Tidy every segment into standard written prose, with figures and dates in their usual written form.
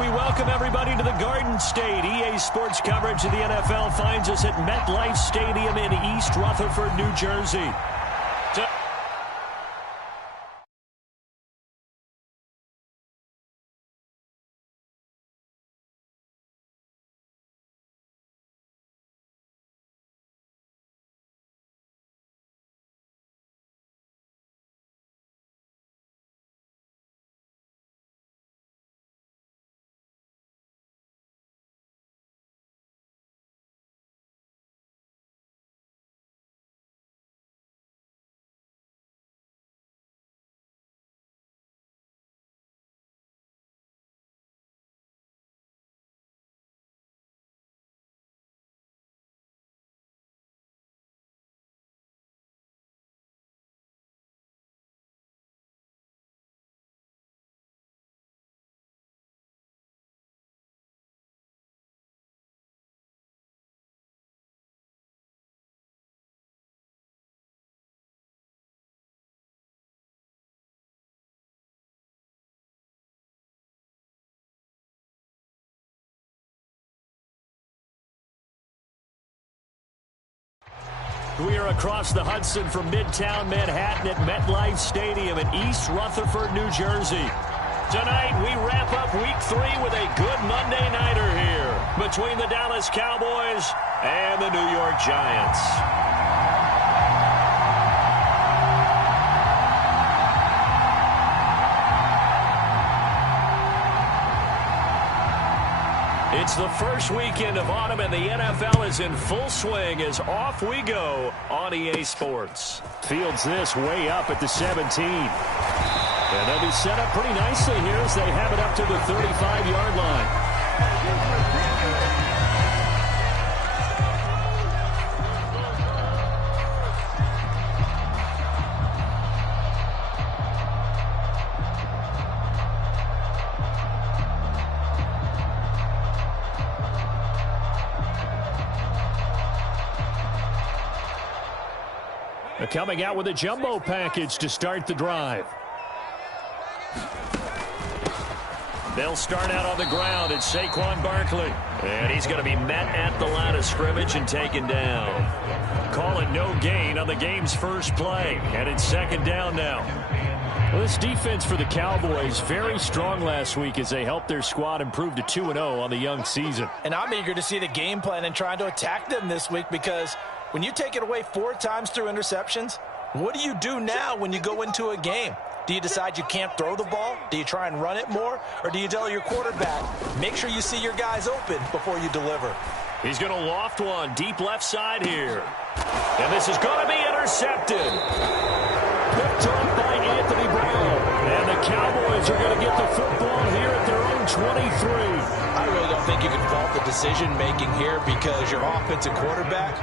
We welcome everybody to the Garden State. EA Sports coverage of the NFL finds us at MetLife Stadium in East Rutherford, New Jersey. We are across the Hudson from Midtown Manhattan at MetLife Stadium in East Rutherford, New Jersey. Tonight, we wrap up Week 3 with a good Monday nighter here between the Dallas Cowboys and the New York Giants. It's the first weekend of autumn, and the NFL is in full swing as off we go on EA Sports. Fields this way up at the 17. And they'll be set up pretty nicely here as they have it up to the 35-yard line. Coming out with a jumbo package to start the drive. They'll start out on the ground. It's Saquon Barkley. And he's going to be met at the line of scrimmage and taken down. Call it no gain on the game's first play. And it's second down now. Well, this defense for the Cowboys, very strong last week as they helped their squad improve to 2-0 on the young season. And I'm eager to see the game plan and trying to attack them this week, because when you take it away 4 times through interceptions, what do you do now when you go into a game? Do you decide you can't throw the ball? Do you try and run it more? Or do you tell your quarterback, make sure you see your guys open before you deliver? He's going to loft one deep left side here. And this is going to be intercepted. Picked up by Anthony Brown. And the Cowboys are going to get the football here at their own 23. I really don't think you can fault the decision-making here, because your offensive quarterback,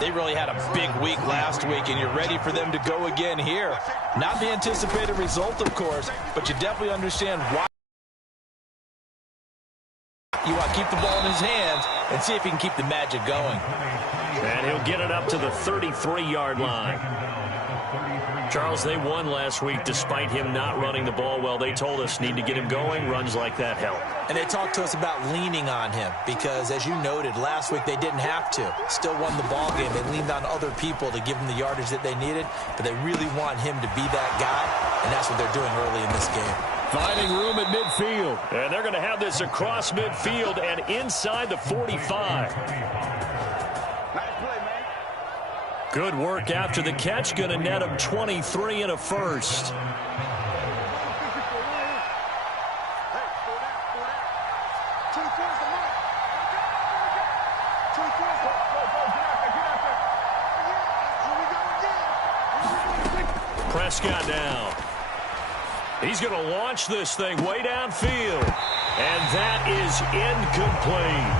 they really had a big week last week, and you're ready for them to go again here. Not the anticipated result, of course, but you definitely understand why. You want to keep the ball in his hands and see if he can keep the magic going. And he'll get it up to the 33-yard line. Charles, they won last week despite him not running the ball well. They told us need to get him going. Runs like that help. And they talked to us about leaning on him because, as you noted, last week they didn't have to. Still won the ball game. They leaned on other people to give them the yardage that they needed, but they really want him to be that guy, and that's what they're doing early in this game. Finding room at midfield. And they're going to have this across midfield and inside the 45. Good work after the catch. Going to net him 23 and a first. Prescott down. He's going to launch this thing way downfield. And that is incomplete.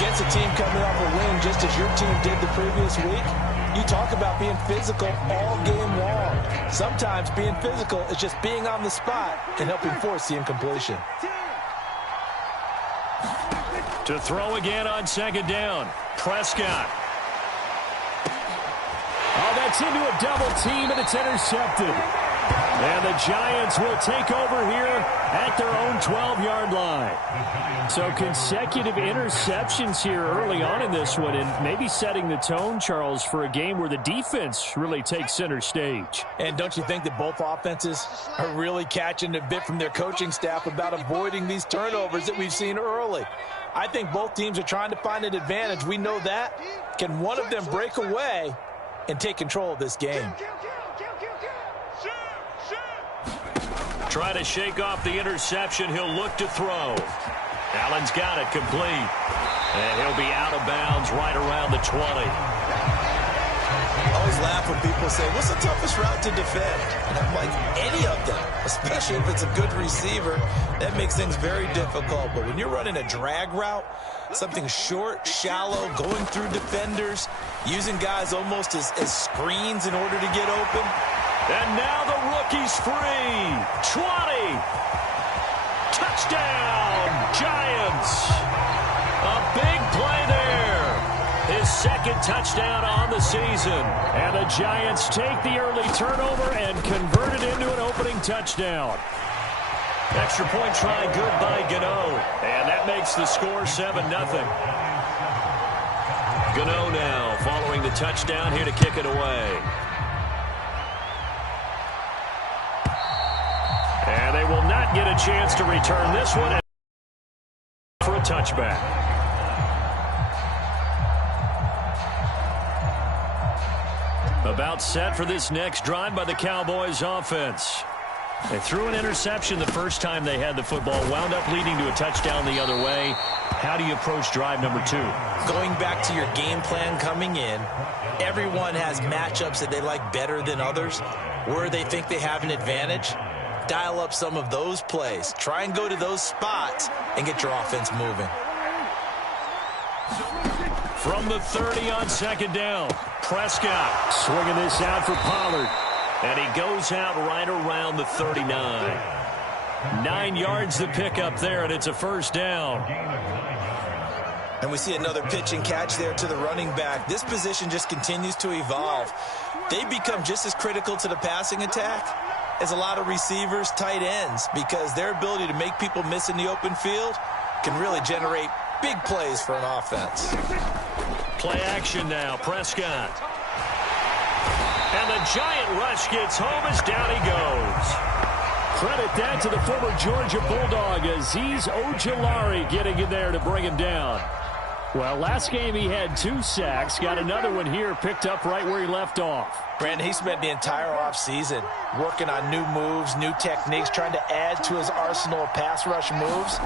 Against a team coming off a win just as your team did the previous week, you talk about being physical all game long. Sometimes being physical is just being on the spot and helping force the incompletion. To throw again on second down. Prescott. Oh, that's into a double team, and it's intercepted. And the Giants will take over here at their own 12-yard line. So consecutive interceptions here early on in this one, and maybe setting the tone, Charles, for a game where the defense really takes center stage. And don't you think that both offenses are really catching a bit from their coaching staff about avoiding these turnovers that we've seen early? I think both teams are trying to find an advantage. We know that. Can one of them break away and take control of this game? Try to shake off the interception. He'll look to throw. Allen's got it complete. And he'll be out of bounds right around the 20. I always laugh when people say, what's the toughest route to defend? And I'm like, any of them, especially if it's a good receiver. That makes things very difficult. But when you're running a drag route, something short, shallow, going through defenders, using guys almost as screens in order to get open. And now the rookie's free. 20. Touchdown, Giants. A big play there. His second touchdown on the season. And the Giants take the early turnover and convert it into an opening touchdown. Extra point try good by Gano. And that makes the score 7-0. Gano now following the touchdown here to kick it away. And they will not get a chance to return this one for a touchback. About set for this next drive by the Cowboys offense. They threw an interception the first time they had the football, wound up leading to a touchdown the other way. How do you approach drive number 2? Going back to your game plan coming in, everyone has matchups that they like better than others, where they think they have an advantage. Dial up some of those plays. Try and go to those spots and get your offense moving. From the 30 on second down, Prescott swinging this out for Pollard. And he goes out right around the 39. 9 yards to pick up there, and it's a first down. And we see another pitch and catch there to the running back. This position just continues to evolve. They become just as critical to the passing attack as a lot of receivers, tight ends, because their ability to make people miss in the open field can really generate big plays for an offense. Play action now, Prescott. And the giant rush gets home as down he goes. Credit that to the former Georgia Bulldog, Azeez Ojulari getting in there to bring him down. Well, last game he had 2 sacks. Got another one here, picked up right where he left off. Brandon, he spent the entire offseason working on new moves, new techniques, trying to add to his arsenal of pass rush moves.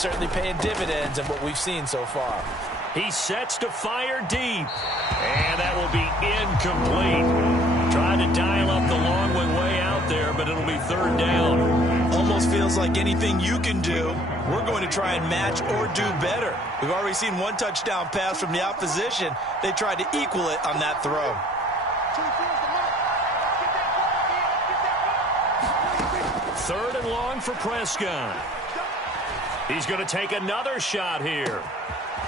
Certainly paying dividends in what we've seen so far. He sets to fire deep. And that will be incomplete. Trying to dial up the long one way out there, but it'll be third down. Almost feels like anything you can do, we're going to try and match or do better. We've already seen 1 touchdown pass from the opposition. They tried to equal it on that throw. Third and long for Prescott. He's going to take another shot here.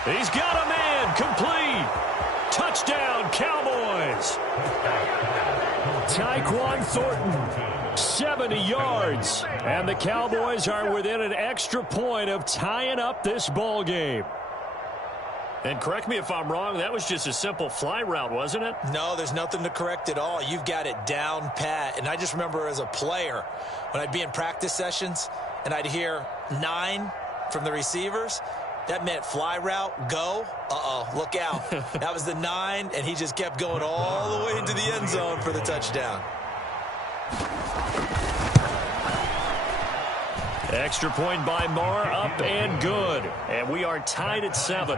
He's got a man, complete. Touchdown, Cowboys. Tyquan Thornton, 70 yards. And the Cowboys are within an extra point of tying up this ball game. And correct me if I'm wrong, that was just a simple fly route, wasn't it? No, there's nothing to correct at all. You've got it down pat. And I just remember as a player, when I'd be in practice sessions and I'd hear 9 from the receivers, that meant fly route, go. Uh-oh, look out. That was the 9, and he just kept going all the way into the end zone for the touchdown. Extra point by Moore, up and good. And we are tied at 7.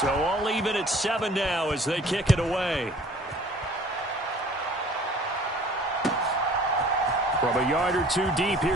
So all even at 7 now as they kick it away. From a yard or 2 deep here.